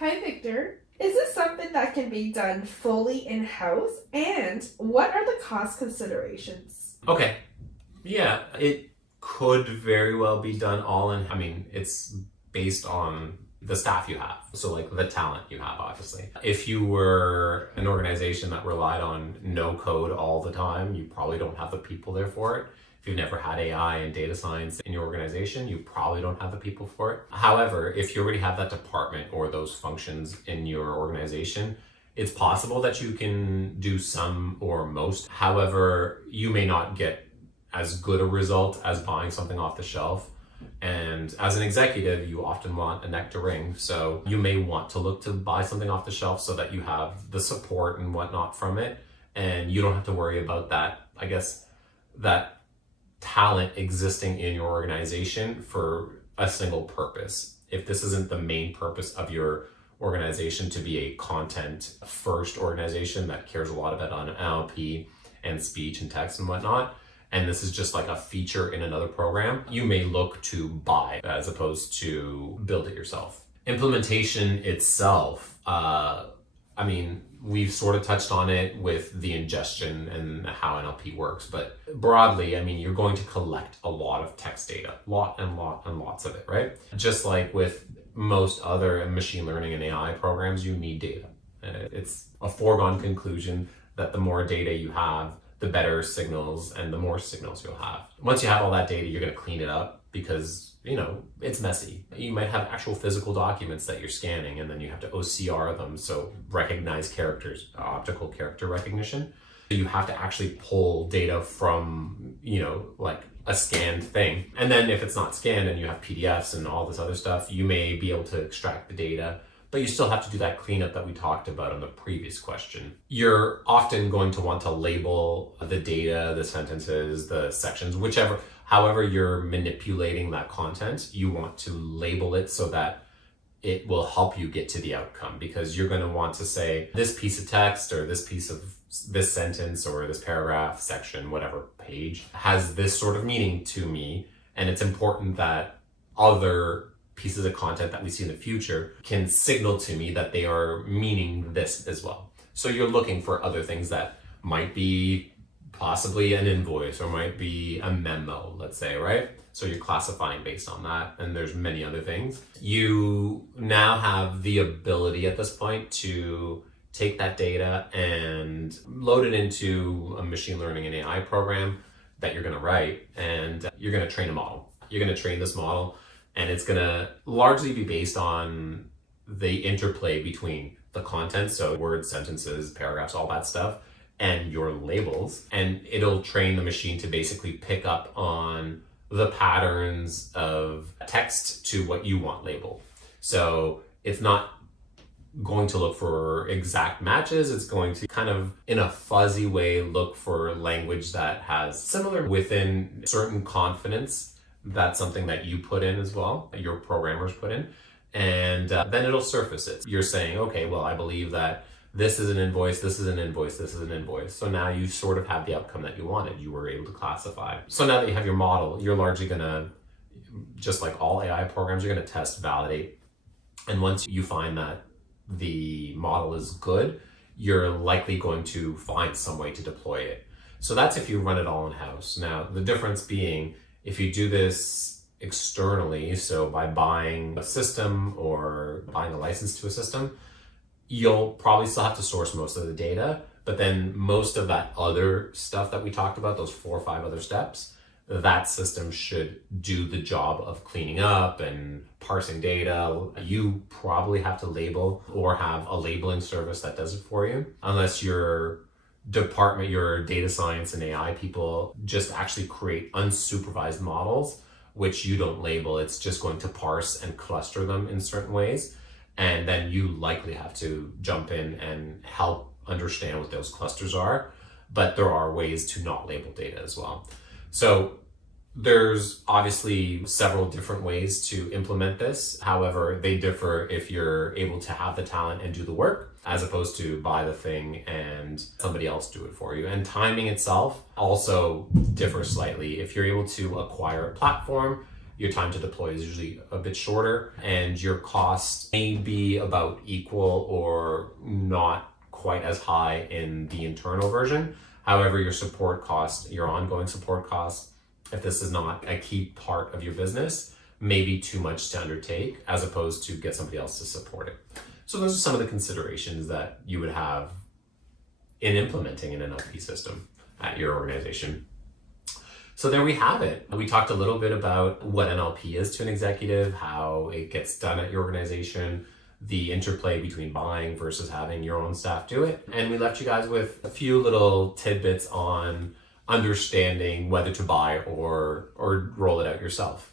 Hi, Victor. Is this something that can be done fully in-house? And what are the cost considerations? Okay. Yeah, it could very well be done all in. I mean, it's based on the staff you have. So, like the talent you have, obviously. If you were an organization that relied on no code all the time, you probably don't have the people there for it. If you've never had AI and data science in your organization, you probably don't have the people for it. However, if you already have that department or those functions in your organization, it's possible that you can do some or most. However, you may not get as good a result as buying something off the shelf. And as an executive, you often want a neck to ring. So you may want to look to buy something off the shelf so that you have the support and whatnot from it. And you don't have to worry about that, I guess, that talent existing in your organization for a single purpose. If this isn't the main purpose of your organization to be a content first organization that cares a lot about NLP and speech and text and whatnot, and this is just like a feature in another program, you may look to buy as opposed to build it yourself. Implementation itself, I mean, we've sort of touched on it with the ingestion and how NLP works, but broadly, I mean, you're going to collect a lot of text data, lots of it, right? Just like with most other machine learning and AI programs, you need data. It's a foregone conclusion that the more data you have, the better signals and the more signals you'll have. Once you have all that data, you're going to clean it up because, it's messy. You might have actual physical documents that you're scanning and then you have to OCR them. So recognize characters, optical character recognition. You have to actually pull data from, like a scanned thing. And then if it's not scanned and you have PDFs and all this other stuff, you may be able to extract the data, but you still have to do that cleanup that we talked about on the previous question. You're often going to want to label the data, the sentences, the sections, however you're manipulating that content, you want to label it so that it will help you get to the outcome, because you're going to want to say this piece of text or this piece of this sentence or this paragraph, section, whatever page has this sort of meaning to me. And it's important that other pieces of content that we see in the future can signal to me that they are meaning this as well. So you're looking for other things that might be possibly an invoice or might be a memo, let's say, right? So you're classifying based on that, and there's many other things. You now have the ability at this point to take that data and load it into a machine learning and AI program that you're going to write, and you're going to train a model. You're going to train this model, and it's going to largely be based on the interplay between the content, so words, sentences, paragraphs, all that stuff, and your labels. And it'll train the machine to basically pick up on the patterns of text to what you want labeled. So it's not going to look for exact matches. It's going to kind of, in a fuzzy way, look for language that has similar within certain confidence. That's something that you put in as well, your programmers put in. And then it'll surface it. You're saying, okay, well, I believe that this is an invoice, this is an invoice, this is an invoice. So now you sort of have the outcome that you wanted. You were able to classify. So now that you have your model, you're largely going to, just like all AI programs, you're going to test, validate. And once you find that the model is good, you're likely going to find some way to deploy it. So that's if you run it all in-house. Now, the difference being, if you do this externally, so by buying a system or buying a license to a system, you'll probably still have to source most of the data, but then most of that other stuff that we talked about, those 4 or 5 other steps, that system should do the job of cleaning up and parsing data. You probably have to label or have a labeling service that does it for you, unless your department, your data science and AI people just actually create unsupervised models, which you don't label. It's just going to parse and cluster them in certain ways. And then you likely have to jump in and help understand what those clusters are. But there are ways to not label data as well. So there's obviously several different ways to implement this. However, they differ if you're able to have the talent and do the work, as opposed to buy the thing and somebody else do it for you. And timing itself also differs slightly. If you're able to acquire a platform, your time to deploy is usually a bit shorter, and your cost may be about equal or not quite as high in the internal version. However, your support cost, your ongoing support cost, if this is not a key part of your business, may be too much to undertake as opposed to get somebody else to support it. So those are some of the considerations that you would have in implementing an NLP system at your organization. So there we have it. We talked a little bit about what NLP is to an executive, how it gets done at your organization, the interplay between buying versus having your own staff do it. And we left you guys with a few little tidbits on understanding whether to buy or roll it out yourself.